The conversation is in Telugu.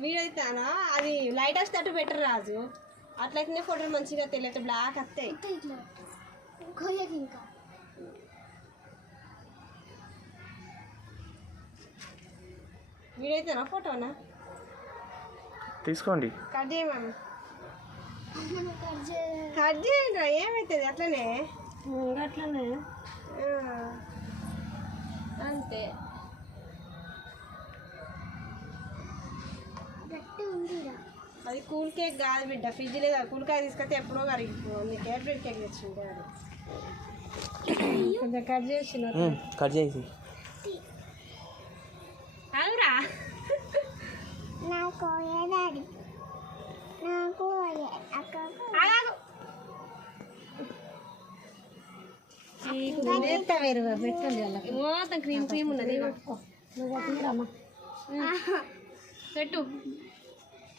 వీడియో అవుతానా అది లైట్ వచ్చేటట్టు బెటర్ రాజు. అట్లయితేనే ఫోటోలు మంచిగా తెలియదు, బ్లాక్ వస్తాయి. వీడియో అవుతానా ఫోటోనా తీసుకోండి. కట్ చేయమా, కట్ చేయండి. ఏమవుతుంది అట్లనే అట్లనే అంతే. అది కూల్ కేక్ కాదు బిడ్డ, ఫ్రిడ్జ్ లేదా కూల్ కేక్ తీసుకొస్తే ఎప్పుడో కరిగిపో. అందుకే బ్రెడ్ కేక్ తెచ్చింది కొంచెం కట్ చేసి కట్ చేసి అవురా మొత్తం క్రీమ్ క్రీమ్ ఉన్నది. పెట్టు.